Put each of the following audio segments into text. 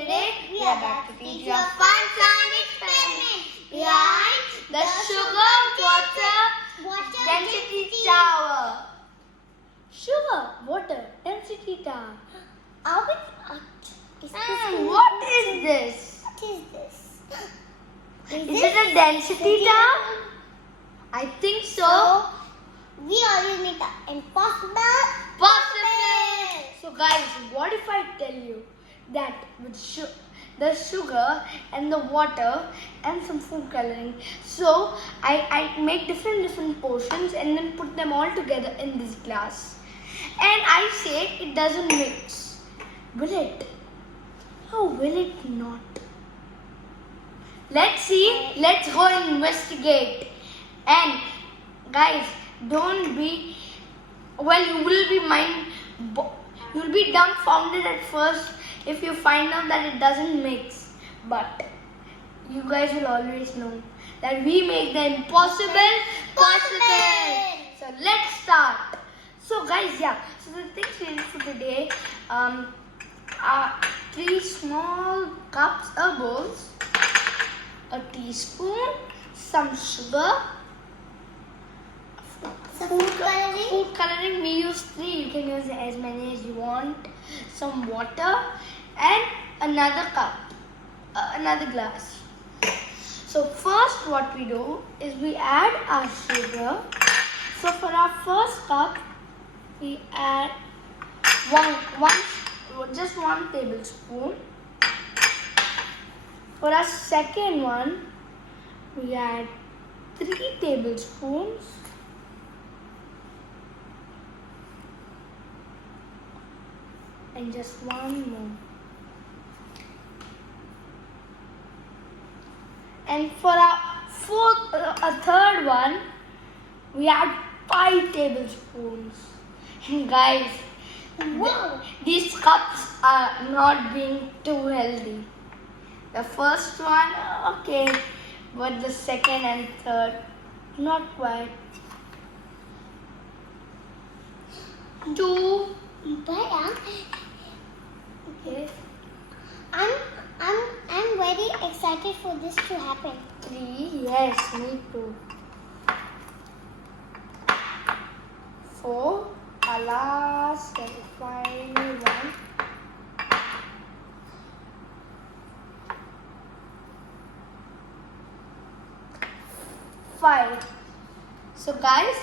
Today we are back to teach you a fun science experiment behind the sugar water density tower. Sugar water density tower. What is this? What is this? Is it a density tower? I think so. We always make the impossible Possible. So guys, what if I tell you that with the sugar and the water and some food coloring, so I make different portions and then put them all together in this glass, and I say it doesn't mix. Will it? How will it not? Let's see. Let's go and investigate. And guys, don't be. Well, you'll be dumbfounded at first if you find out that it doesn't mix. But you guys will always know that we make the impossible possible. So let's start. So guys, so the things we need for today are 3 small cups or bowls, a teaspoon, some sugar, food coloring. We use 3. You can use as many as you want. Some water and another cup, another glass. So first, what we do is we add our sugar. So for our first cup, we add just 1 tablespoon. For our second one, we add 3 tablespoons. And just 1 more. And for our third one, we add 5 tablespoons. And guys, these cups are not being too healthy. The first one, okay, but the second and third, not quite. 2. But Okay. I'm very excited for this to happen. 3, yes, me too. 4, our last and final one. 5. So guys,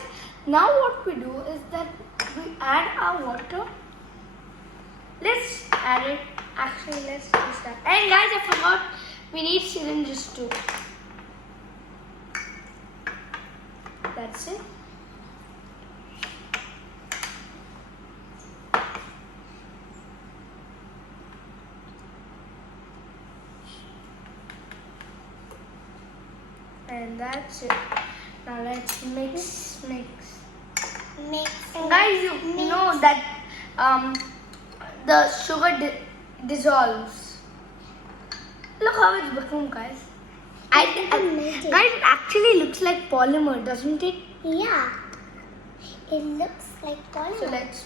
now what we do is that we add our water. Let's add it. Actually, let's do that. And guys, I forgot, we need syringes too. That's it. And that's it. Now let's mix. And guys, you know that the sugar dissolves. Look how it's become, guys. Guys, it actually looks like polymer, doesn't it? Yeah, it looks like polymer. So let's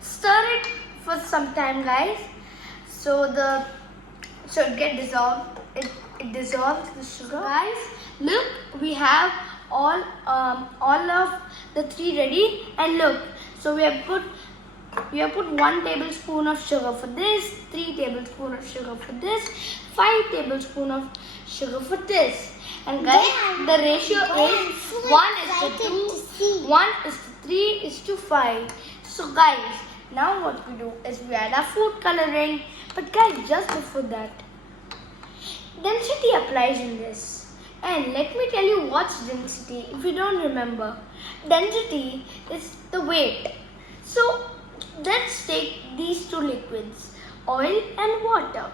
stir it for some time, guys. So it get dissolved. It dissolves the sugar. Guys, look, we have all of the 3 ready. And look, so we have put 1 tablespoon of sugar for this, 3 tablespoons of sugar for this, 5 tablespoons of sugar for this. And guys, the ratio is 1:2, 1:3:5. So guys, now what we do is we add our food coloring. But guys, just before that, density applies in this. And let me tell you what's density if you don't remember. Density is the weight. So let's take these 2 liquids, oil and water.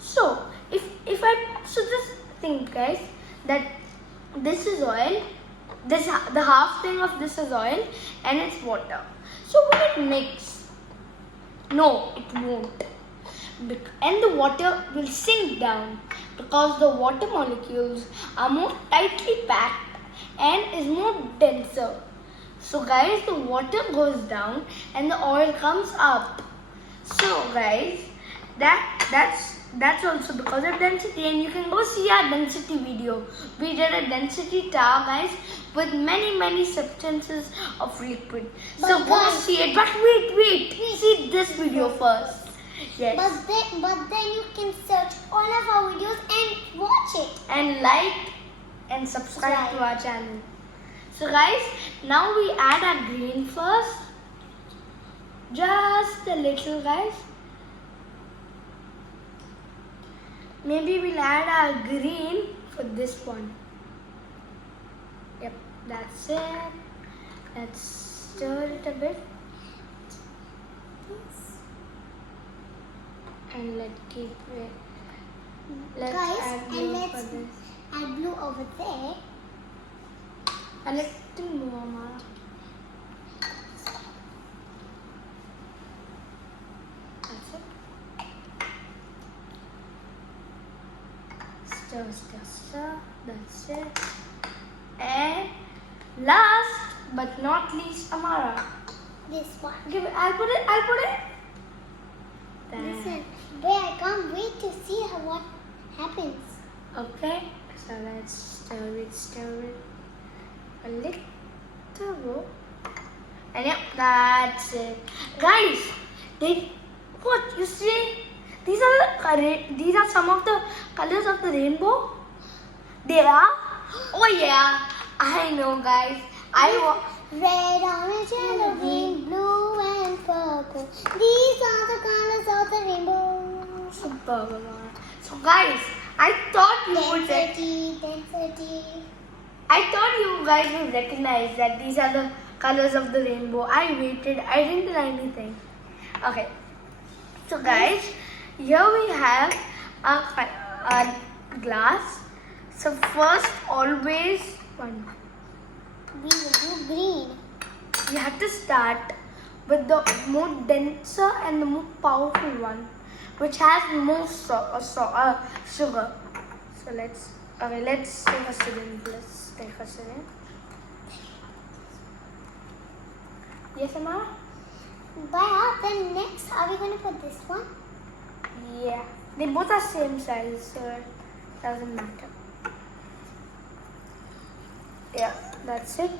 So just think, guys, that this is oil, the half thing of this is oil, and it's water. So will it mix? No, it won't. And the water will sink down because the water molecules are more tightly packed and is more denser. So guys, the water goes down and the oil comes up. So guys, that's also because of density, and you can go see our density video. We did a density tower, guys, with many substances of liquid. So But go guys- see it. But wait, see this video first. Yes. But then you can search all of our videos and watch it. And like and subscribe to our channel. So guys, now we add our green first. Just a little, guys. Maybe we'll add our green for this one. Yep, that's it. Let's stir it a bit. And let's keep it. Let's Guys, add and blue let's for this. add blue over there. A little more, Amara. That's it. Stir. That's it. And last but not least, Amara. This one. Give it. I'll put it. There. Listen, wait, I can't wait to see what happens. Okay. So let's stir it. A little more. And yep, that's it. Guys, what you see? These are some of the colors of the rainbow. They are. Oh yeah, I know, guys. Red, orange, yellow, green, blue, and purple. These are the colors of the rainbow. Superb, Amara. So guys, I thought you guys would recognize that these are the colors of the rainbow. I waited. I didn't do anything. Okay. So guys, here we have a glass. So first, always one. We will do green. You have to start with the more denser and the more powerful one, which has more sugar. So let's take a syringe. Let's take a syringe. Yes, Amara? Then next, are we going to put this one? Yeah. They both are same size, so it doesn't matter. Yeah, that's it.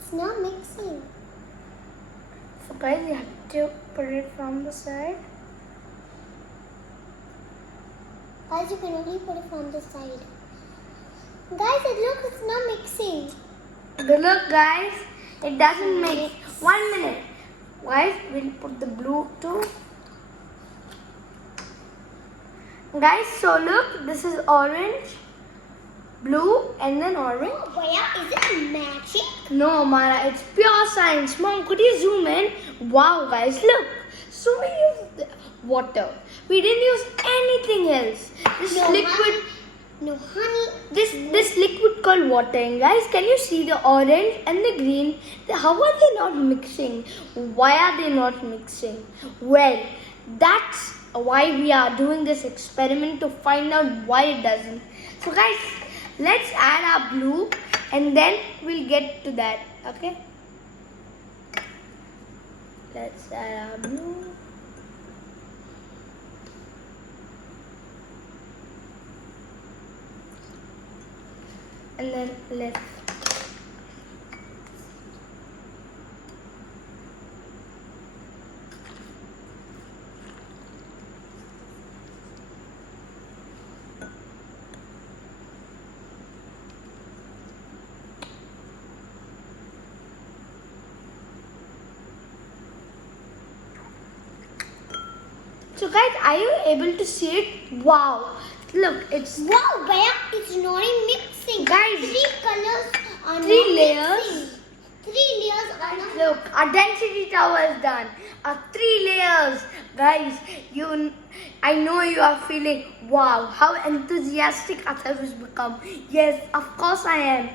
It's not mixing. So guys, you have to put it from the side. Guys, you can only put it from the side. Guys, it's not mixing. But look, guys, it doesn't mix. 1 minute. Guys, we'll put the blue too. Guys, so look, this is orange, blue, and then orange. Oh, Bhaiya, is it magic? No, Amara, it's pure science. Mom, could you zoom in? Wow, guys, look. So we used water. We didn't use anything else. This liquid. No honey. This liquid called water. And guys, can you see the orange and the green? How are they not mixing? Why are they not mixing? Well, that's why we are doing this experiment, to find out why it doesn't. So guys, let's add our blue and then we'll get to that. Okay? Let's add our blue. And then let's So guys, are you able to see it? Wow. Look, it's Wow, Bhaiya, it's not in mixing. Guys, 3 colors are three not layers. mixing. 3 layers are not. Look, our density tower is done. Our 3 layers. Guys, I know you are feeling, wow, how enthusiastic Atharv has become. Yes, of course I am.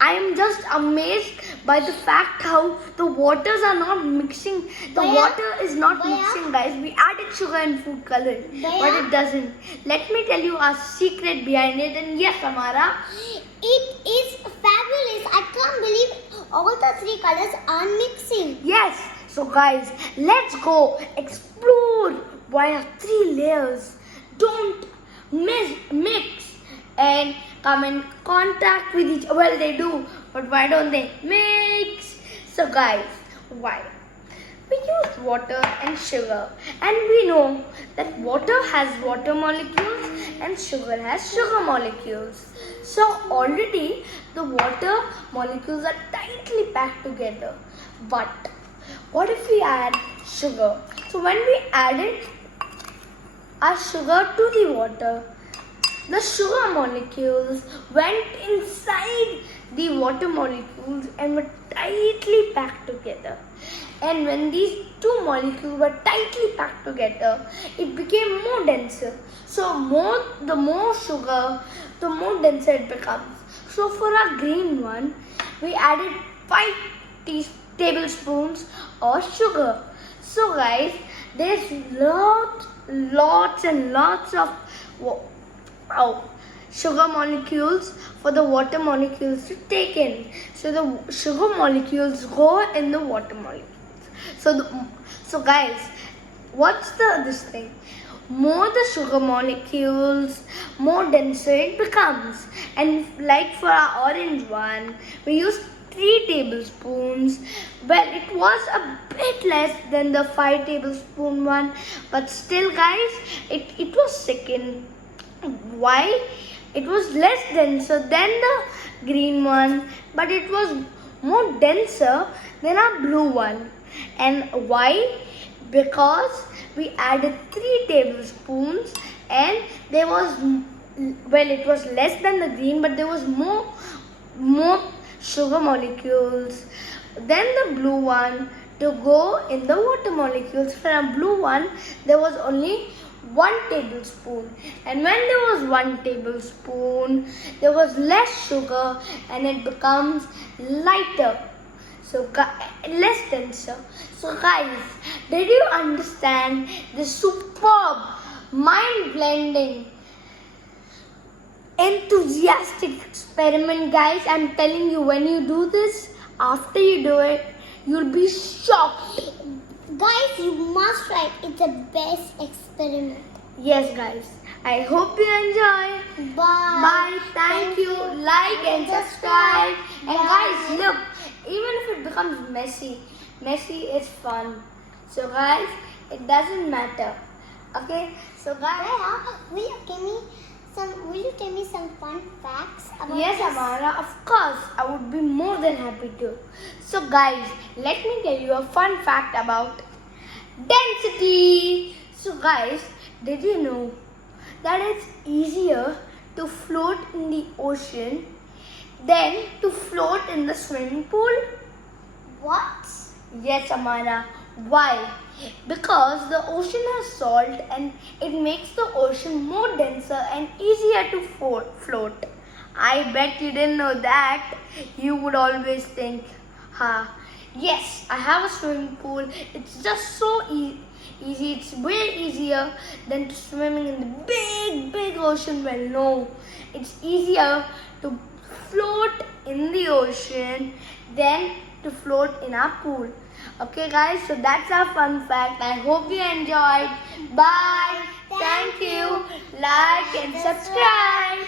I am just amazed by the fact how the waters are not mixing. The water is not mixing, guys. We added sugar and food coloring, but it doesn't. Let me tell you our secret behind it. And yes, Amara, it is fabulous. I can't believe all the three colors are mixing. yes. So, guys, let's go explore via three layers. Don't mix and come in contact with each. Well, they do, but why don't they mix? So, guys, why? We use water and sugar, and we know that water has water molecules and sugar has sugar molecules. So already the water molecules are tightly packed together. But what if we add sugar? So when we added our sugar to the water, the sugar molecules went inside the water molecules and were tightly packed together. And when these two molecules were tightly packed together, it became more denser. So the more sugar, the more denser it becomes. So for our green one, we added 5 tablespoons of sugar. So guys, there's lots and lots of sugar molecules for the water molecules to take in. So the sugar molecules go in the water molecules. So guys, what's this thing? More the sugar molecules, more denser it becomes. And like for our orange one, we used 3 tablespoons. Well, it was a bit less than the 5 tablespoon one, but still guys, it was second. Why? It was less denser than the green one, but it was more denser than our blue one. And why? Because we added 3 tablespoons and there was, well, it was less than the green, but there was more sugar molecules than the blue one to go in the water molecules. For a blue one, there was only 1 tablespoon, and when there was 1 tablespoon, there was less sugar and it becomes lighter, so less denser. So guys, did you understand this superb, mind-blending, enthusiastic experiment, guys? I'm telling you, when you do this, after you do it, you'll be shocked. Guys, you must try it. It's the best experiment. Yes, guys. I hope you enjoy. Bye. Bye. Thank you. Like and subscribe. And guys, look, even if it becomes messy is fun. So guys, it doesn't matter. Okay? So guys, Will you tell me some fun facts about yes, this? Amara, of course, I would be more than happy to. So guys, let me tell you a fun fact about density. So guys, did you know that it's easier to float in the ocean than to float in the swimming pool? What? Yes, Amara. Why? Because the ocean has salt and it makes the ocean more denser and easier to float. I bet you didn't know that. You would always think, yes, I have a swimming pool. It's just so easy. It's way easier than swimming in the big ocean. Well, no. It's easier to float in the ocean than to float in our pool. Okay guys, so that's our fun fact. I hope you enjoyed. Bye. Thank you. Like and subscribe.